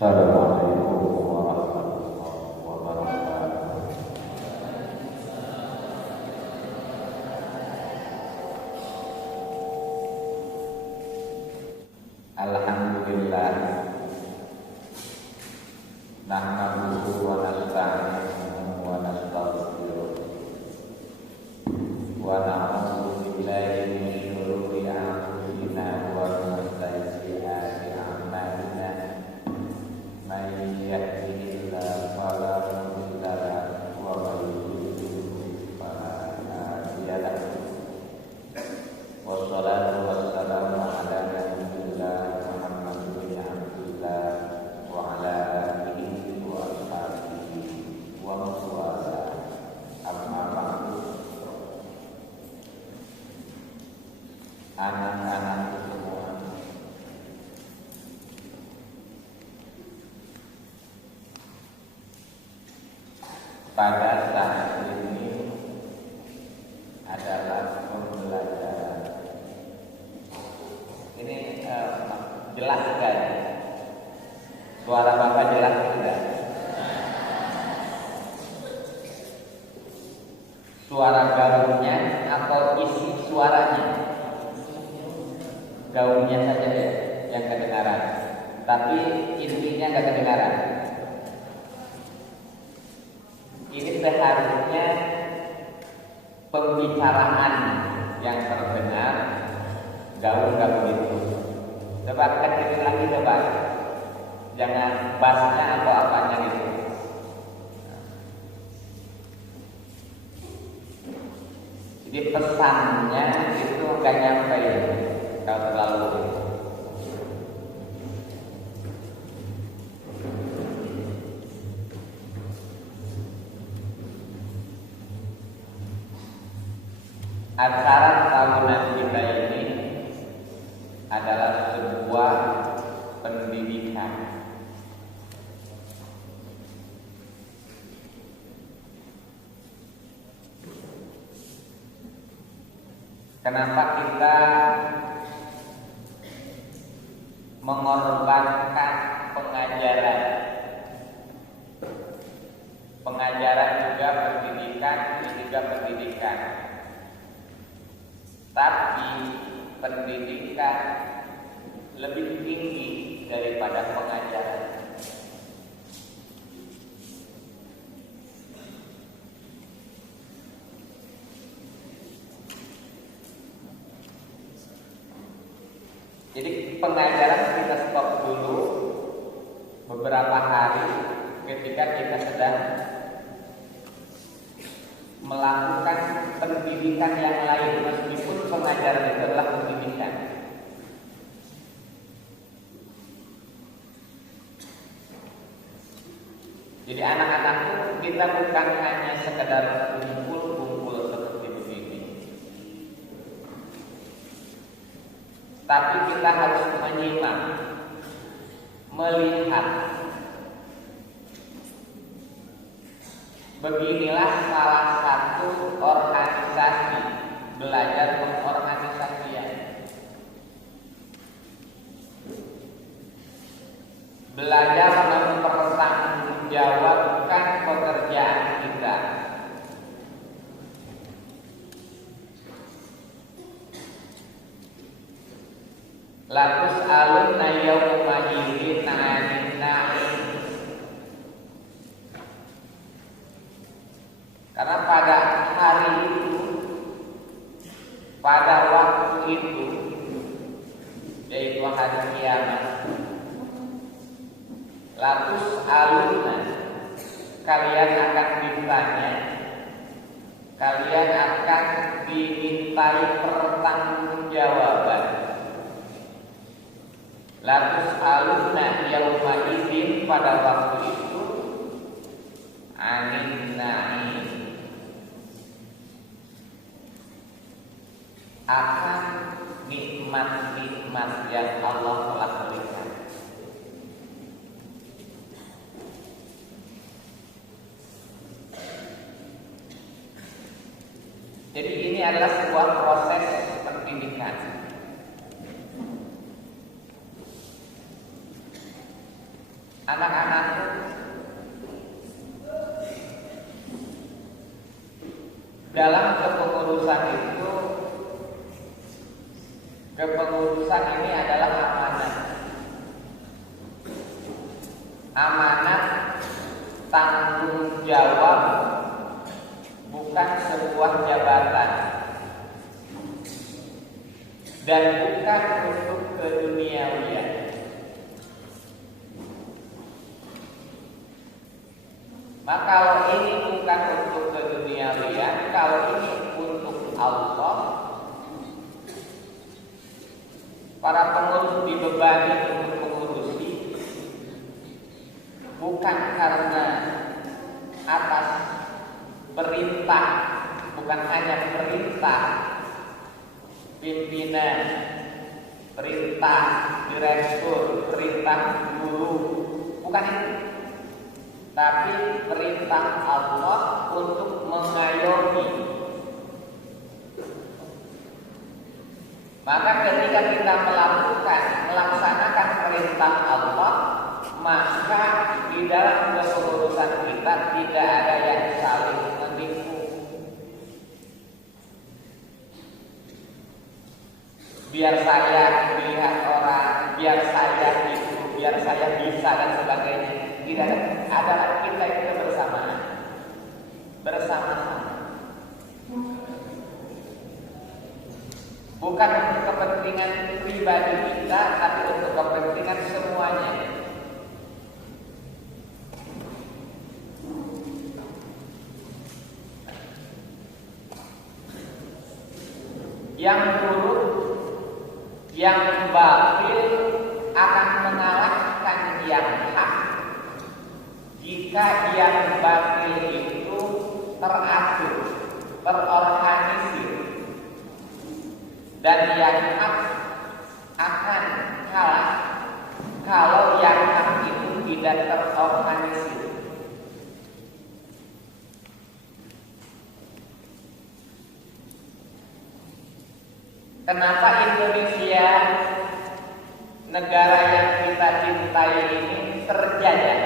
Assalamualaikum warahmatullahi wabarakatuh. Alhamdulillah, nahmaduhu wa nasta'inuhu wa nastaghfiruh wa na'udzu billahi min shururi anfusina wa min sayyi'ati a'malina. Man yahdihillahu fala mudilla lahu wa man yudlil fala hadiya lahu. Wassalatu wassalamu ala nabiyyillah Muhammad bin Abdillah wa ala alihi wa ashabihi wa man wala. Amma ba'du. Anak-anak semua, pada saat ini adalah pembelajaran. Ini jelas kan? Suara Bapak jelas tidak? Suara gaungnya atau isi suaranya? Gaungnya saja ya yang kedengaran, tapi intinya nggak kedengaran. Ini seharusnya pembicaraan yang terdengar, gaung nggak begitu. Coba kecilin lagi coba, jangan bassnya atau apanya gitu. Jadi pesannya itu nggak nyampe kalau terlalu. Acara tahunan kita ini adalah sebuah pendidikan. Kenapa kita mengorbankan pengajaran? Pengajaran juga pendidikan, ini juga pendidikan. Tapi pendidikan lebih tinggi daripada pengajaran. Jadi pengajaran kita stop dulu beberapa hari ketika kita sedang melakukan pendidikan yang lain, meskipun pengajaran itu adalah pendidikan. Jadi anak-anakku, kita bukan hanya sekedar kumpul-kumpul seperti begini, tapi kita harus menyimak, melihat. Beginilah salah satu organisasi belajar pengorganisasian. Belajar mempertanggungjawabkan pekerjaan kita. Latus alunna yawma idzin 'anin na'im. Karena pada hari itu, pada waktu itu, yaitu hari kiamat, latus alunna, kalian akan ditanya, kalian akan dimintai pertanggungjawaban. Latus alunna yauma idzin, pada waktu itu, 'anin na'im, akan nikmat-nikmat yang Allah telah berikan. Jadi ini adalah sebuah proses pendidikan. anak-anakku dalam kepengurusan itu, kepengurusan ini adalah amanah. Amanah tanggung jawab, bukan sebuah jabatan, dan bukan untuk keduniawian. Maka kalau ini bukan untuk keduniawian, kalau ini untuk Allah, para pengurus dibebani untuk mengurusi, bukan karena atas perintah, bukan hanya perintah pimpinan, perintah direktur, perintah guru, bukan itu, tapi perintah Allah untuk mengayomi. Maka ketika kita melaksanakan perintah Allah, maka di dalam kepengurusan kita tidak ada yang saling menipu. Biar saya melihat orang, biar saya itu, biar saya bisa dan sebagainya. Tidak ada, kita itu bersama-sama. Bukan untuk kepentingan pribadi kita, tapi untuk kepentingan semuanya. Yang buruk, yang batil akan mengalahkan yang hak jika yang batil itu teratur, terorganisir, dan yang hak akan kalah kalau yang hak itu tidak terorganisir. Kenapa Indonesia, negara yang kita cintai ini, terjajah?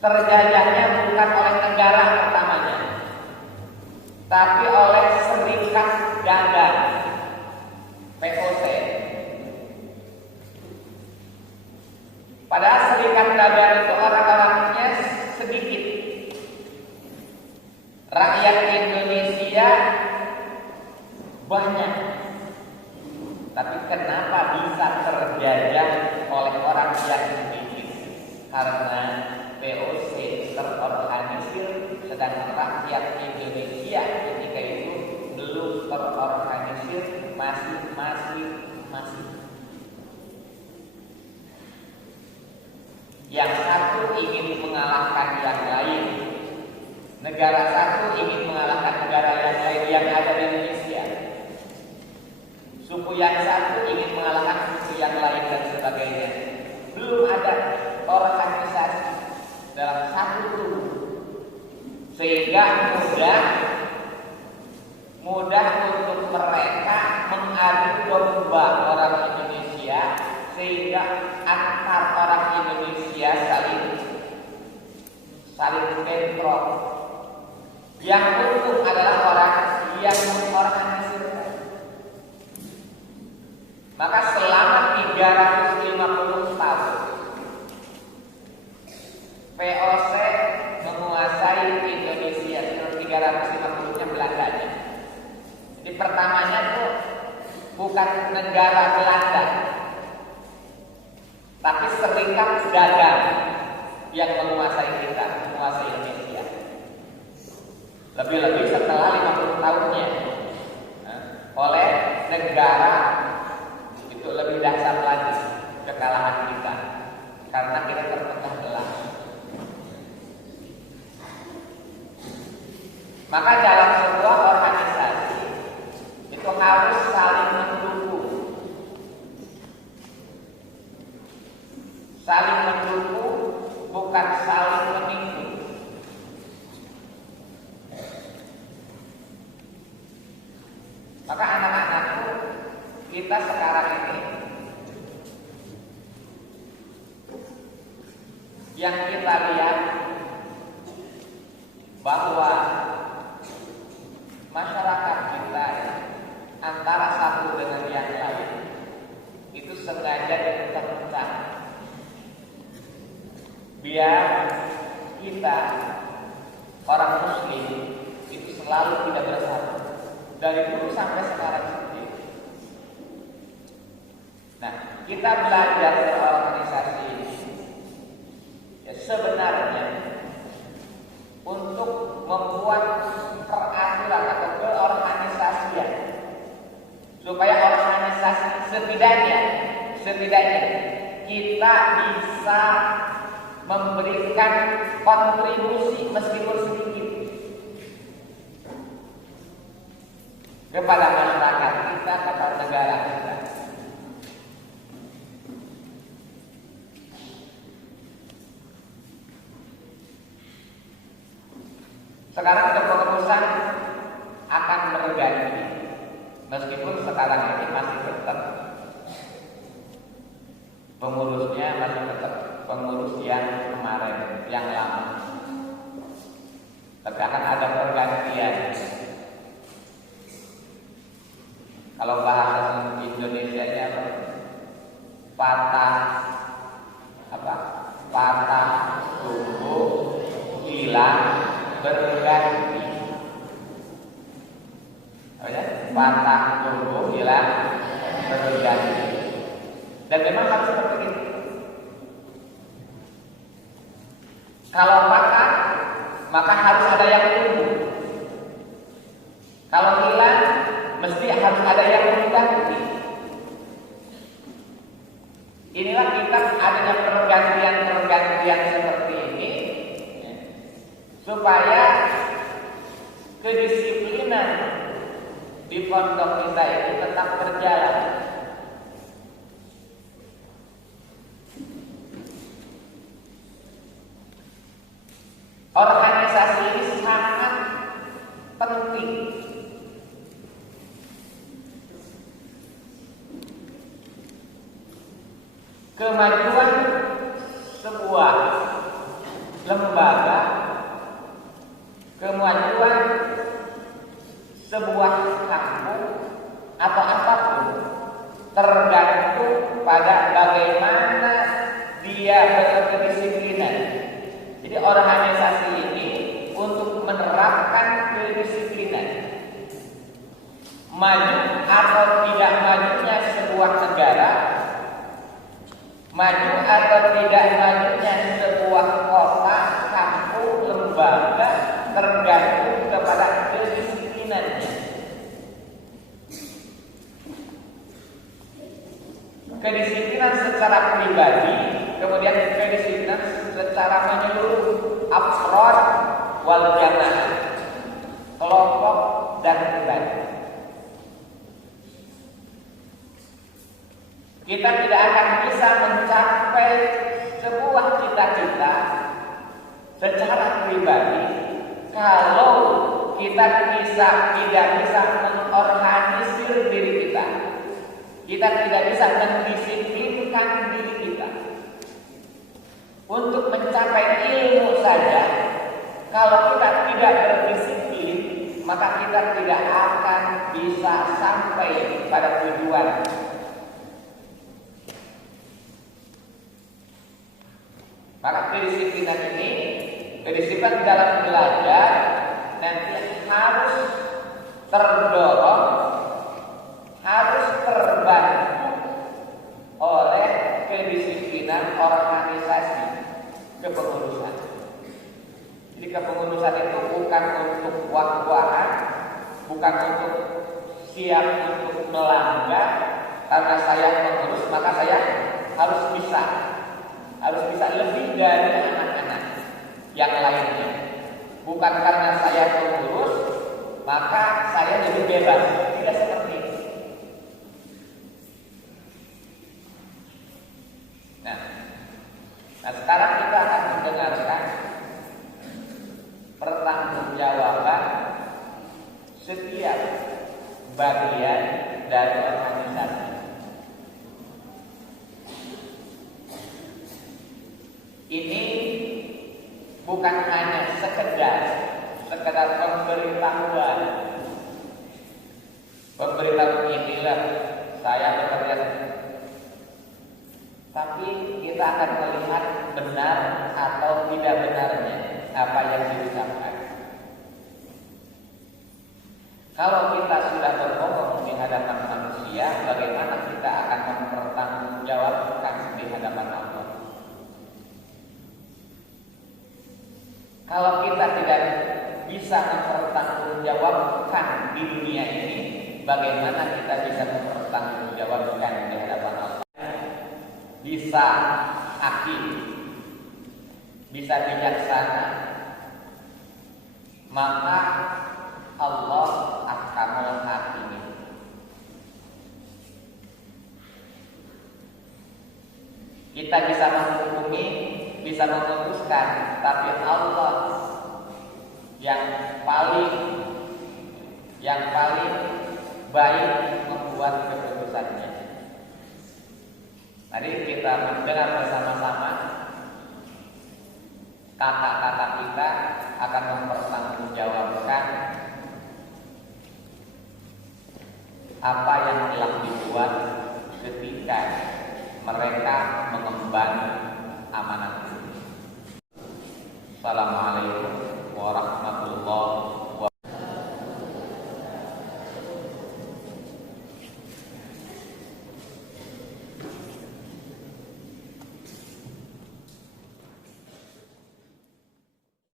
Terjajahnya bukan oleh negara pertamanya, tapi oleh serikat dagang VOC. Padahal serikat dagang itu orang-orangnya sedikit. Rakyat Indonesia banyak. Tapi kenapa bisa terjajah oleh orang yang sedikit? Karena VOC terorganisir, sedangkan rakyat Indonesia ketika itu belum terorganisir, masih. Yang satu ingin mengalahkan yang lain. Negara satu ingin mengalahkan negara yang lain yang ada di Indonesia. Suku yang satu ingin mengalahkan suku yang lain dan sebagainya. Belum ada organisasi dalam satu tubuh, sehingga mudah untuk mereka mengadu domba orang Indonesia, sehingga antar orang Indonesia saling bentrok. Yang untung adalah orang yang mengorganisirkan. Maka selama 350 tahun VOC menguasai Indonesia, 350-nya Belandanya. Jadi pertamanya itu bukan negara Belanda, tapi serikat dagang yang menguasai kita, menguasai Indonesia. Lebih-lebih setelah 50 tahunnya oleh negara itu lebih dahsyat lagi kekalahan kita, karena kita terpecah belah. Maka dalam sebuah organisasi itu harus saling mendukung. Saling mendukung, bukan saling menikung. Maka anak-anakku, kita sekarang ini yang kita lihat bahwa masyarakat kita antara satu dengan yang lain itu sengaja dipecah-pecah biar kita orang muslim itu selalu tidak bersatu dari dulu sampai sekarang seperti itu. Nah, kita belajar berorganisasi ini ya sebenarnya untuk membuat peraturan atau keorganisasian supaya organisasi setidaknya kita bisa memberikan kontribusi meskipun sedikit kepada masyarakat kita, kepada negara kita. Sekarang kepengurusan akan berganti, meskipun sekarang ini masih tetap pengurusnya masih tetap pengurus yang kemarin, yang lama. Tapi akan ada pergantian. Kalau bahasa Indonesianya apa? Patah tumbuh hilang berganti. Patah tumbuh hilang berganti. Dan memang harus seperti itu. Kalau patah, maka harus ada yang tumbuh. Kalau hilang, mesti harus ada yang mengganti. Inilah kita adanya pergantian seperti ini supaya kedisiplinan di pondok kita itu tetap berjalan. Organisasi ini sangat penting. Kemajuan sebuah lembaga, kemajuan sebuah kampung atau apapun tergantung pada bagaimana dia berkedisiplinan. Jadi organisasi ini untuk menerapkan kedisiplinan. Maju atau tidak majunya sebuah negara, maju atau tidak majunya sebuah kota, kampung, lembaga tergantung kepada kedisiplinannya. Kedisiplinan secara pribadi, kemudian kedisiplinan secara menyeluruh, afrod wal jamaah, kelompok dan pribadi. Kita tidak akan bisa mencapai sebuah cita-cita secara pribadi kalau kita tidak bisa mengorganisir diri kita. Kita tidak bisa mendisiplinkan diri kita. Untuk mencapai ilmu saja, kalau kita tidak berdisiplin, maka kita tidak akan bisa sampai pada tujuan. Maka kedisiplinan ini, kedisiplinan dalam belajar nanti harus terdorong, harus terbantu oleh kedisiplinan organisasi kepengurusan. Jadi kepengurusan itu bukan untuk wah-wahan, bukan untuk siap untuk melanggar. Karena saya mengurus maka saya harus bisa lebih dari anak-anak yang lainnya. Bukan karena saya mengurus maka saya lebih bebas. Tidak seperti itu. Nah, sekarang kita akan mendengarkan pertanggungjawaban setiap bagian dari organisasi. Ini bukan hanya sekedar pemberitahuan inilah saya bekerja, tapi kita akan melihat benar atau tidak benarnya apa yang diucapkan. Kalau kita sudah berbohong di hadapan manusia, bagaimana kita akan mempertanggungjawabkan di hadapan Allah? Kalau kita tidak bisa mempertanggungjawabkan di dunia ini, bagaimana kita bisa mempertanggungjawabkan di hadapan Allah? Bisa hakim, bisa bijaksana, maka Allah ahkamul hakimin. Kita bisa menghukumi, bisa memutuskan, tapi Allah yang paling baik membuat keputusannya. Mari kita mendengar bersama-sama kata-kata kita akan mempertanggungjawabkan apa yang telah dibuat ketika mereka mengemban amanat. Assalamualaikum